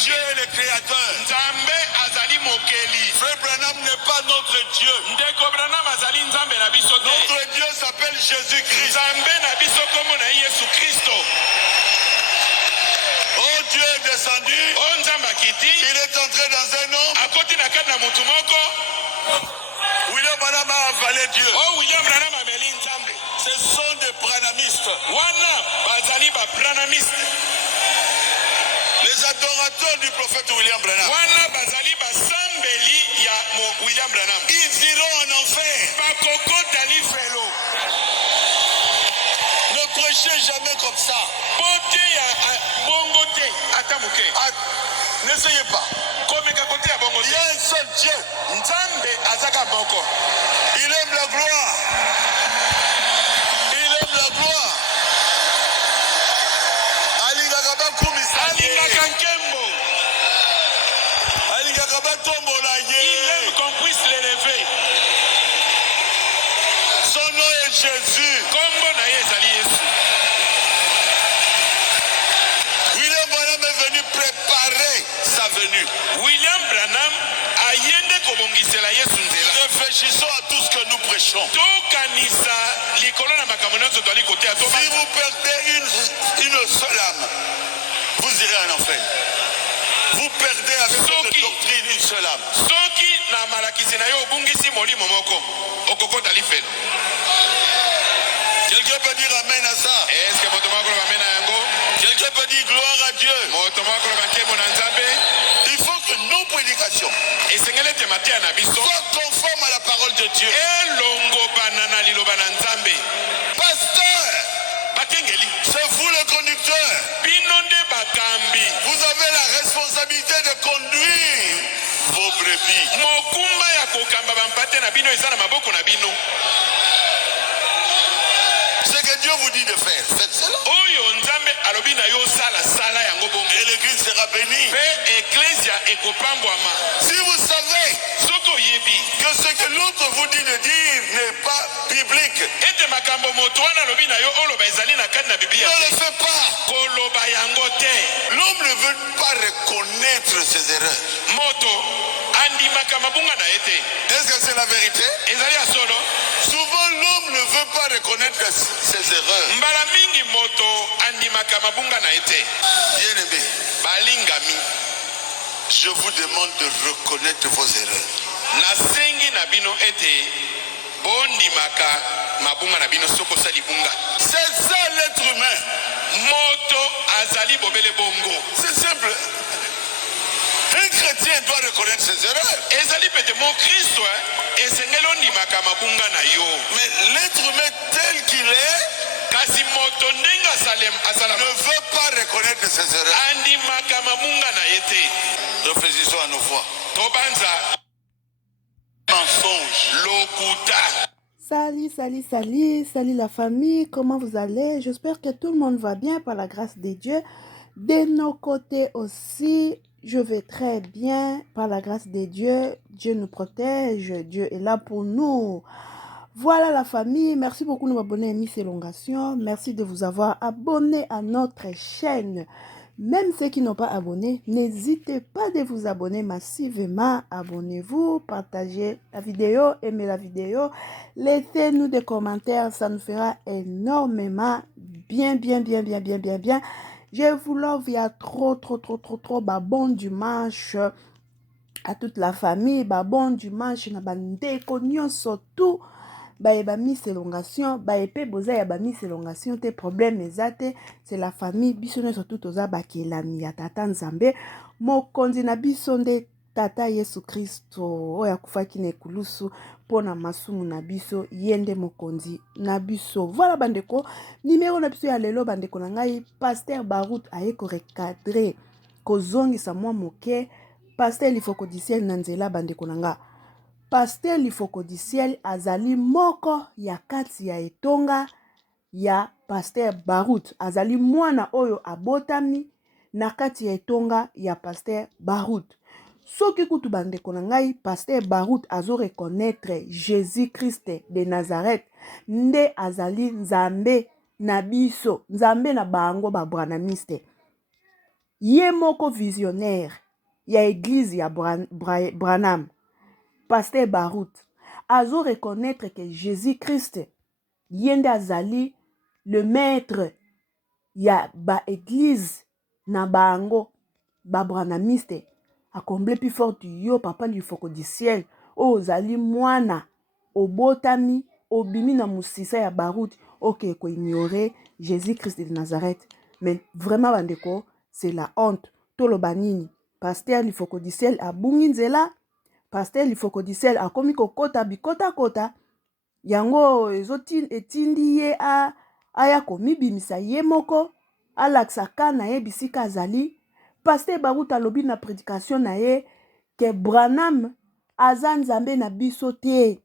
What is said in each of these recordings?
Dieu est le créateur. Frère Branham n'est pas notre Dieu. Notre Dieu s'appelle Jésus-Christ. Oh, Dieu est descendu. Il est entré dans un homme. William Branham a avalé Dieu. Ce sont des branhamistes. Les adorateurs du prophète William Branham. Ils iront en enfer. Ne prêchez jamais comme ça. N'essayez pas. Il y a un seul Dieu. Il aime la gloire. Il aime la gloire. Il aime qu'on puisse l'élever. Son nom est Jésus. William Branham est venu préparer sa venue. William Branham réfléchissons à tout ce que nous prêchons. Si vous perdez une seule âme, vous irez en enfer. Vous perdez avec cette doctrine une seule âme. Quelqu'un peut dire amen à ça. Quelqu'un peut dire gloire à Dieu. Il faut que nos prédications soient conformes à la parole de Dieu. Pasteur, c'est vous le conducteur. Vous avez la responsabilité de conduire vos brebis. Ce que Dieu vous dit de faire, faites cela. Et l'église sera bénie. Si vous savez que ce que l'autre vous dit de dire n'est pas biblique, ne le faites pas. L'homme ne veut pas reconnaître ses erreurs. Est-ce que c'est la vérité? Souvent l'homme ne veut pas reconnaître ses erreurs. Bien-aimé, je vous demande de reconnaître vos erreurs. C'est ça l'être humain. C'est simple. Un chrétien doit reconnaître ses erreurs. Mais l'être humain tel qu'il est ne veut pas reconnaître ses erreurs. Réfléchissons à nos fois. Mensonge. Salut la famille, comment vous allez? J'espère que tout le monde va bien par la grâce de Dieu. De nos côtés aussi, je vais très bien par la grâce de Dieu. Dieu nous protège, Dieu est là pour nous. Voilà la famille, merci beaucoup de nous abonner à Miss Elongation. Merci de vous avoir abonné à notre chaîne. Même ceux qui n'ont pas abonné, n'hésitez pas de vous abonner massivement. Abonnez-vous, partagez la vidéo, aimez la vidéo. Laissez-nous des commentaires, ça nous fera énormément bien. Je vous love, il y a trop. Bon dimanche à toute la famille. Bon dimanche, na bande konyo surtout. Ba Miss Elongation, ba epé boza ya ba Miss Elongation te problème ezate, c'est la famille biso ne surtout toza ba kelami ya tata Nzambe, mokonzi na biso nde tata Yesu Kristo oya kufaki na ekulusu pona masumu na biso yende mokonzi na biso. Voilà bandeko, numéro na biso ya lelo bandeko na ngai Pasteur Barout aye ko recadrer kozongisa mwa moke. Pasteur Lifoko du ciel na nzela bandeko na nga. Pasteur Lifoko du ciel azali moko ya kati ya etonga ya Pasteur Barout. Azali mwana oyo abotami na kati ya etonga ya Pasteur Barout. Soki kutu bandeko na ngai Pasteur Barout azo reconnaître Jésus-Christ de Nazareth nde azali Nzambe na biso, Nzambe na bango ba branamiste. Ye moko visionnaire ya église ya Branham, pasteur Barut, azo reconnaître que Jésus-Christ yende azali le maître ya ba église na bango ba branamiste. Akomble plus fort yo papa du foko du ciel ozali mwana obotami obimi na musisa ya Barut ok ko ignorer Jésus-Christ de Nazareth. Mais vraiment bandeko, c'est la honte. Toloba nini? Pasteur Lifoko du ciel abungi nzela, pasteur Lifoko du ciel akomi kokota bikota kota, yango etindi ye aya komibimisa ye moko, alaksa ka na ye bisika azali. Pasteur Barut alobi na prédication na ye ke Branham aza nzambe na biso te.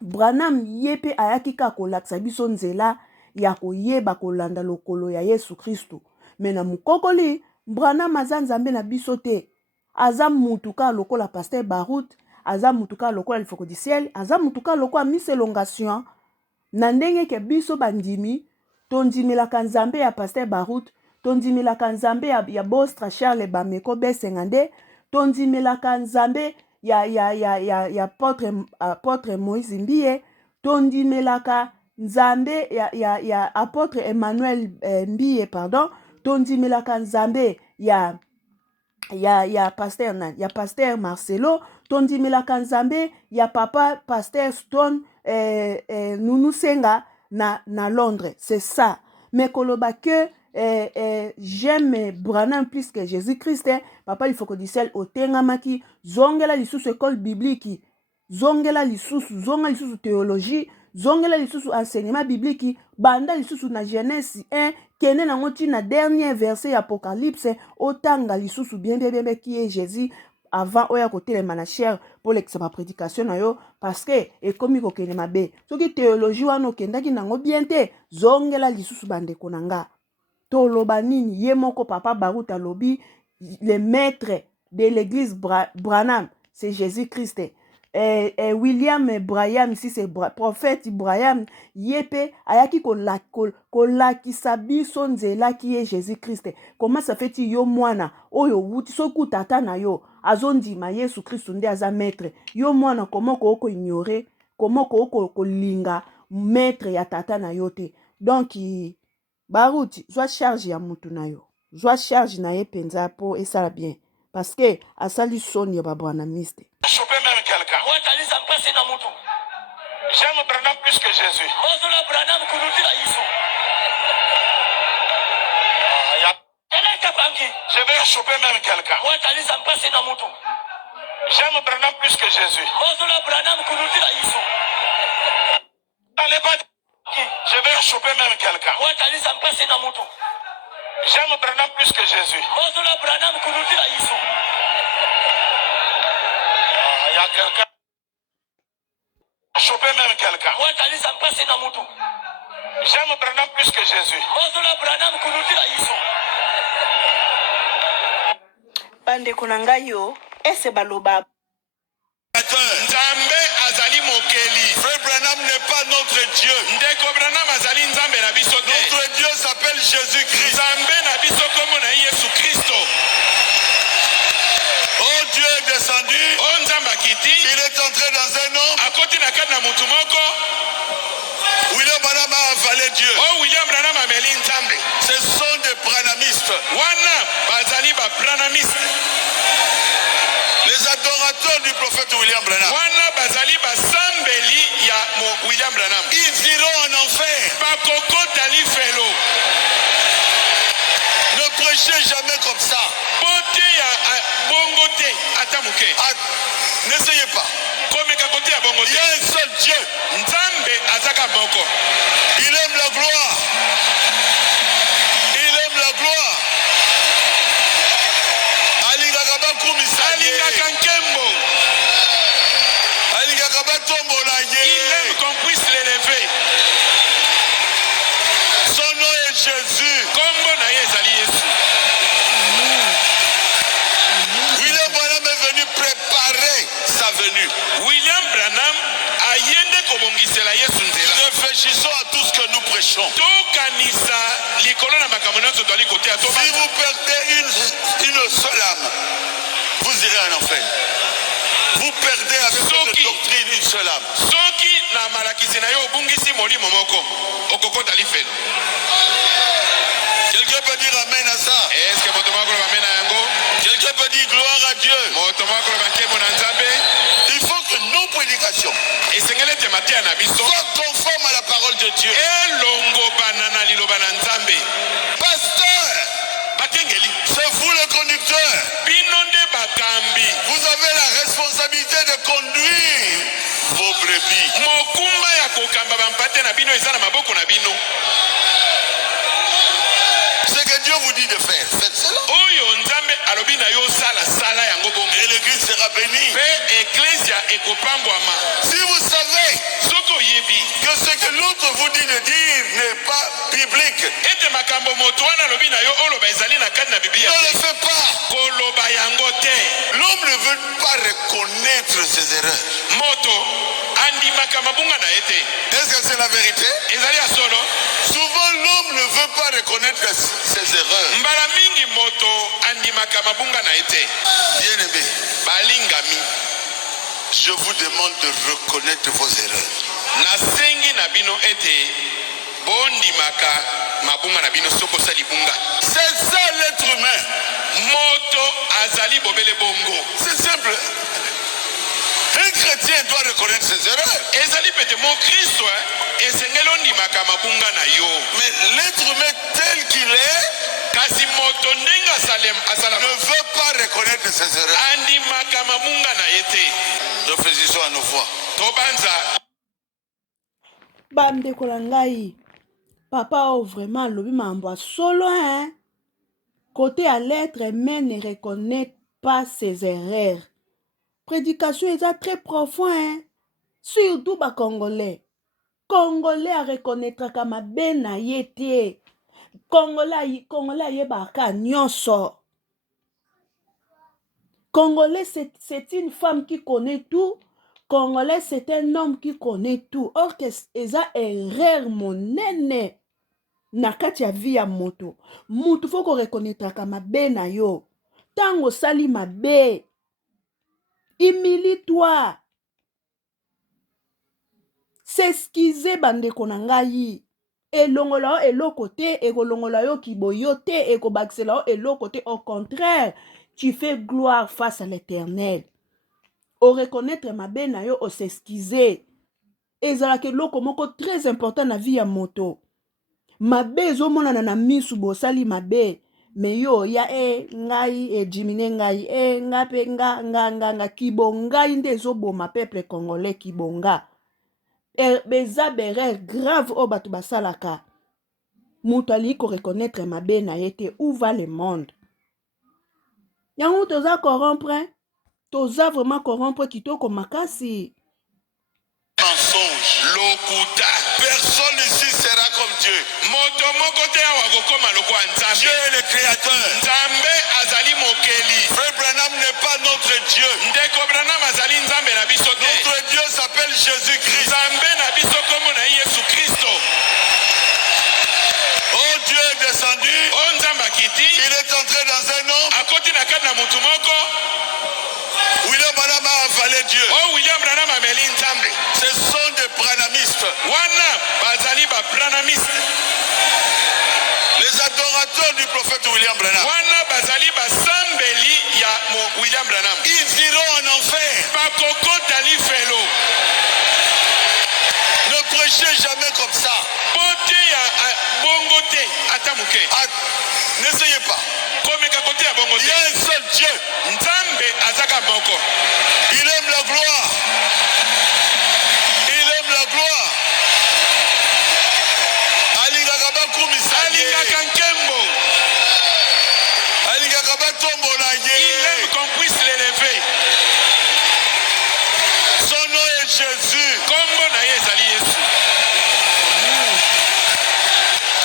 Branham ye pe ayaki ka kolaksa biso nzela ya koyeba kolanda lokolo ya Yesu Kristo. Mena mukokoli Branham aza nzambe na biso te. Aza mutuka lokola pasteur Barut, aza mutuka lokola Lifoko du ciel, aza mutuka lokola Miss Elongation. Na ndenge ke biso bandimi tondimelaka nzambe ya pasteur Barut, tondimelaka nzambe ya Bostra Charles Bameko Besengande, tondimelaka nzambe ya apôtre Moïse Mbie, tondimelaka nzambe ya apôtre Emmanuel Mbie, pardon, tondimelaka nzambe ya pasteur Marcelo, tondimelaka nzambe ya papa pasteur Stone Nounou Senga na Londres. C'est ça. Mais koloba que j'aime Branham plus que Jésus-Christ, papa Lifoko du ciel otengamaki zongela lisusu école biblique, zongela lisusu théologie, zongela lisusu enseignement biblique, banda lisusu na Genèse 1 kene na ngoti na dernier verset Apocalypse otanga lisusu bien qui est Jésus avant oya côté les chair pour l'examen prédication na yo parce que et comme ko kene mabe soki théologie wana okendaki nango bien te zongela lisusu bande konanga toloba nini ye moko papa Barut alobi le maître de l'église Branham c'est Jésus-Christ. William Bryan, si c'est prophète Bryan, yepe ayaki kolakisa biso nzela qui est Jésus-Christ. Comment ça fait yo mwana oyo wuti soku tata na yo azondima Yesu Christ nde aza maître. Yo mwana comment ko ignorer, comment ko linga maître ya tata na yo te. Donc Barut soit charge ya mutu na yo. Soit charge na ye penza po et ça bien parce que asali soni ba branamiste. J'aime Branham plus que Jésus. Je vais choper même quelqu'un. J'aime Branham plus que Jésus. Allez, je vais choper même quelqu'un. J'aime Branham plus que Jésus. Il y a quelqu'un. Choper même quelqu'un. J'aime Branham plus que Jésus. Bande konanga yo ese baloba Nzambe azali mokeli. Frère Branham n'est pas notre Dieu. Ndeko Branham azali nzambe na biso te. Notre Dieu s'appelle Jésus-Christ. Nzambe na biso komo na Yesu Kristo. Oh Dieu est descendu. Oh nzamba kiti. Il est entré dans un homme. Akoti na kana mutu moko. William Branham a avalé Dieu. Oh William Branham ameli nzambe. Ce sont des branhamistes. Wana bazali ba branhamistes. Les adorateurs du prophète William Branham. Wana bazali basambeli ya William Branham. Ils iront en enfer. Bakoko tali felo. Ne prêchez jamais comme ça. Bote ya bongote atamuke. N'essayez pas. Il y a un seul Dieu. Nzambe azaka boko. Il aime la gloire. Il aime la gloire. Il aime qu'on puisse l'élever. Son nom est Jésus. William Branham est venu préparer sa venue. William Branham réfléchissons à tout ce que nous prêchons. likolo na makambo nyonso tozali koteya Si vous perdez une seule âme, vous irez en enfer. Vous perdez avec votre doctrine une seule âme. soki na malakisi na yo obungisi molimo moko okokota lifelo. Quelqu'un peut dire amen à ça. Est-ce que moto moko loba amen na yango? Quelqu'un peut dire gloire à Dieu. Moto moko loba nkembo na nzambe. Il faut que nos prédications esengeli ete mateya na biso soient conformes à la parole de Dieu. elongobana na liloba na nzambe. Pasteur, bakengeli c'est vous le conducteur. bino nde bakambi. Vous avez la responsabilité de conduire vos brebis. mokumba ya kokamba bampate na bino eza na maboko na bino. Ce que Dieu vous dit de faire, faites cela. oyo nzambe alobi na yo sala yango bongo. Et l'église sera bénie. mpe eklesia ekopambwama. Si vous savez soki oyebi que ce que l'autre vous dit de dire n'est pas biblique, ete makambo moto wana alobi na yo oloba ezali na kati na biblia ne te, le faites pas. koloba yango te. L'homme ne veut pas reconnaître ses erreurs. moto andimaka mabunga na ye te. Est-ce que c'est la vérité? ezali ya solo. Souvent, l'homme ne veut pas reconnaître ses erreurs. mbala mingi moto andimaka mabunga na ye te. Bien-aimé, balingami, je vous demande de reconnaître vos erreurs. nasengi na bino ete bondimaka mabunga na bino soki osali bunga. C'est ça l'être humain. moto azali bobele bongo. C'est simple. Un chrétien doit reconnaître ses erreurs. ezali pete mokristo esengeli ondimaka mabunga na yo. Mais l'être humain tel qu'il est kasi moto ndenge asala ne veut pas reconnaître ses erreurs. andimaka mabunga na ye te. Réfléchissons à nos fois. tobanza bandeko na ngai papa oyo vraiment alobi makambo ya solo côté à l'être humain ne reconnaît pas ses erreurs. Prédication eza très profond surtout bacongolais. Congolais areconnaîtraka mabe na ye te. Congolais ayebaka nyonso. Congolais c'est une femme qui connaît tout. Congolais c'est un homme qui connaît tout. Or que eza erreur monene na kati ya vie ya moto. Mutu faut ko reconnaîtraka mabe na yo. Tango sali mabe. Humilie-toi. S'excuser bandeko na ngai. Elongola yo eloko te, ekolongola yo kiboyo te, ekobakisela yo eloko te. Au contraire, tu fais gloire face à l'Éternel. Au reconnaître mabe na yo, au s'excuser. Ezalaka eloko moko très important na vie ya moto. Mabe ezomonana na misu bosali mabe. Me yo ya ngai jimine ngai ngape nga kibonga nde ezoboma peuple congolais kibonga. Beza berere grave o batu basalaka. Mutu ali ko reconnaître mabe na yete où va le monde. Yango toza corrompre, toza vraiment corrompre kitoko makasi. Mensonge. lokuta. Personne ici sera comme Dieu. moto moko te awa kokoma lokwa nzambe. Dieu est le créateur. nzambe azali mokeli. Frère Branham n'est pas notre Dieu. ndeko branham azali nzambe na biso te. Notre Dieu s'appelle Jésus-Christ. nzambe na biso kombo na yesu kristo. Oh, Dieu est descendu. oyo nzambe akiti Il est entré dans un homme. akoti na kati na motu moko. William Branham a avalé Dieu. oyo william branham ameli nzambe. Ce sont des branhamistes. wana bazali babranamiste. Les adorateurs du prophète William Branham. wana bazali basambeli ya william branham. Ils iront en enfer. bakokota lifelo. Ne prêchez jamais comme ça. bote ya bongo te ata moke. N'essayez pas. komeka kote ya bongo Il y te. a un seul Dieu. nzambe azaka moko. Il aime la gloire. Il aime la gloire. Alingaka bakumisa ye. alingaka nkembo. Alingaka batombola il ye. aime qu'on puisse l'élever. Son nom est Jésus. kombo na ye ezali yesu.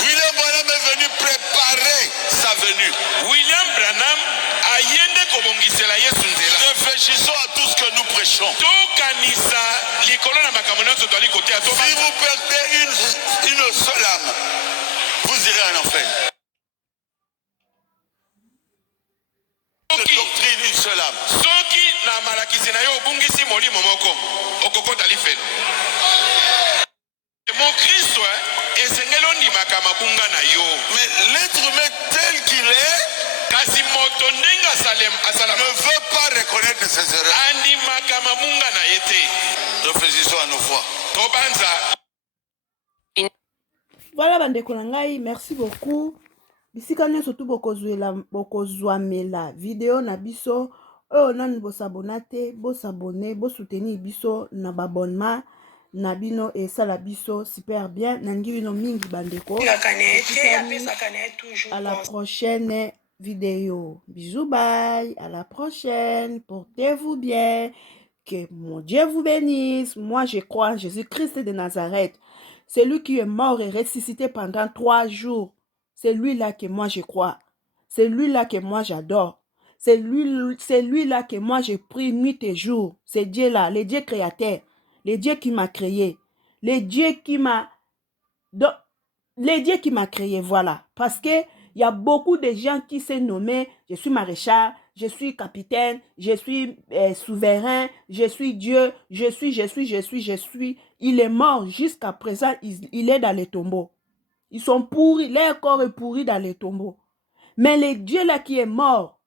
William Branham est venu préparer sa venue. william branham ayende kobongisela yesu nzela. Réfléchissons à tout ce que nous prêchons. tokanisa likolo na makambo nyonso twali koteya Si vous perdez une seule âme, vous vous irez en enfer. Cette doctrine, une seule âme. soki na malakisi na yo obungisi molimo moko okokota lifelo mokristo esengeli ondimaka mabunga na yo. Mais l'être humain tel qu'il est kasi moto ndenge asala ne veut pas reconnaître ses erreurs. andimaka mabunga na ye te. Réfléchissons à nos fois. tobanza. Voilà bandeko na ngai, merci beaucoup. Bisika nyonso tu bokozwamela video na biso oyo nani bosabona te bosabone bosoutenir biso na babonnement na bino esala biso super bien nangi bino mingi bandeko. À la prochaine vidéo. Bisous, bye. À la prochaine. Portez-vous bien. Que mon Dieu vous bénisse. Moi, je crois en Jésus-Christ de Nazareth. C'est lui qui est mort et ressuscité pendant 3 jours. C'est lui-là que moi je crois. C'est lui-là que moi j'adore. C'est lui-là que moi je prie nuit et jour. C'est Dieu-là, le Dieu créateur. Le Dieu qui m'a créé. Le Dieu qui m'a... Le Dieu qui m'a créé, voilà. Parce que il y a beaucoup de gens qui se nomment, je suis maréchal, je suis capitaine, je suis souverain, je suis Dieu, je suis. Il est mort jusqu'à présent, il est dans les tombeaux. Ils sont pourris, leur corps est pourri dans les tombeaux. Mais le Dieu là qui est mort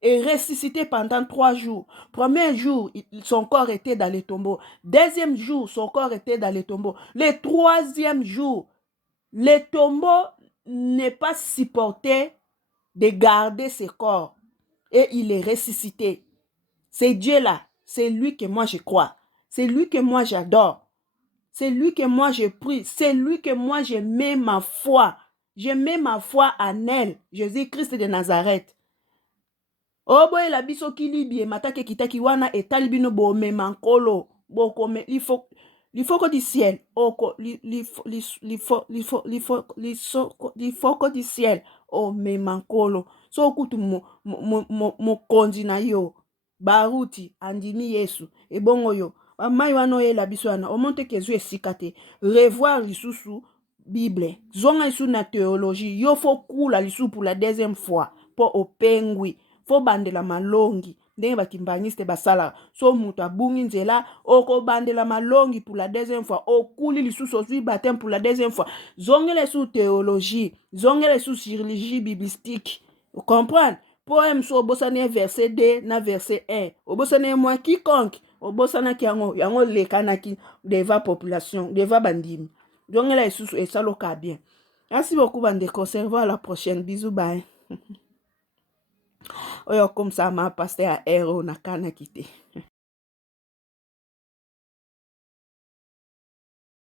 est ressuscité pendant 3 jours. Premier jour, son corps était dans les tombeaux. Deuxième jour, son corps était dans les tombeaux. Le troisième jour, le tombeau n'est pas supporté de garder ses corps. Et il est ressuscité. C'est Dieu là. C'est lui que moi je crois. C'est lui que moi j'adore. C'est lui que moi je prie. C'est lui que moi je mets ma foi. Je mets ma foi en elle. Jésus-Christ de Nazareth. Oh boy la biso kilibie matake kitaki wana etalibino bo memankolo. Bokome il faut que du ciel. Il faut que du ciel. Oh memankolo. So kutu mo konzi na yo. Baruti andimi Yesu. Ebongo yo. Mai wano ye la biso wana. Omonte kezu esikate. Revoir lisusu Bible. Zonga isu na théologie. Yo faut kula lisu pour la deuxième fois. Po opengwi. Faut bandela malongi. Ndenge bakimbaniste basala. So mutu abungi nzela. Oko bandela malongi pour la deuxième fois. Okuli lisusu ozwi baptême pour la deuxième fois. Zongele sous théologie. Zongele sous chirurgie biblistique. Vous comprenez? Poème so obosane verset 2 na verset 1. Obosane moi quiconque. Obosana ki yango lekanaki deva population. Deva bandimi. Zongele lisusu esaloka bien. Merci beaucoup bande conserve à la prochaine. Bisous bye. Oyo comme ça ma pasteur a héros na kana kite.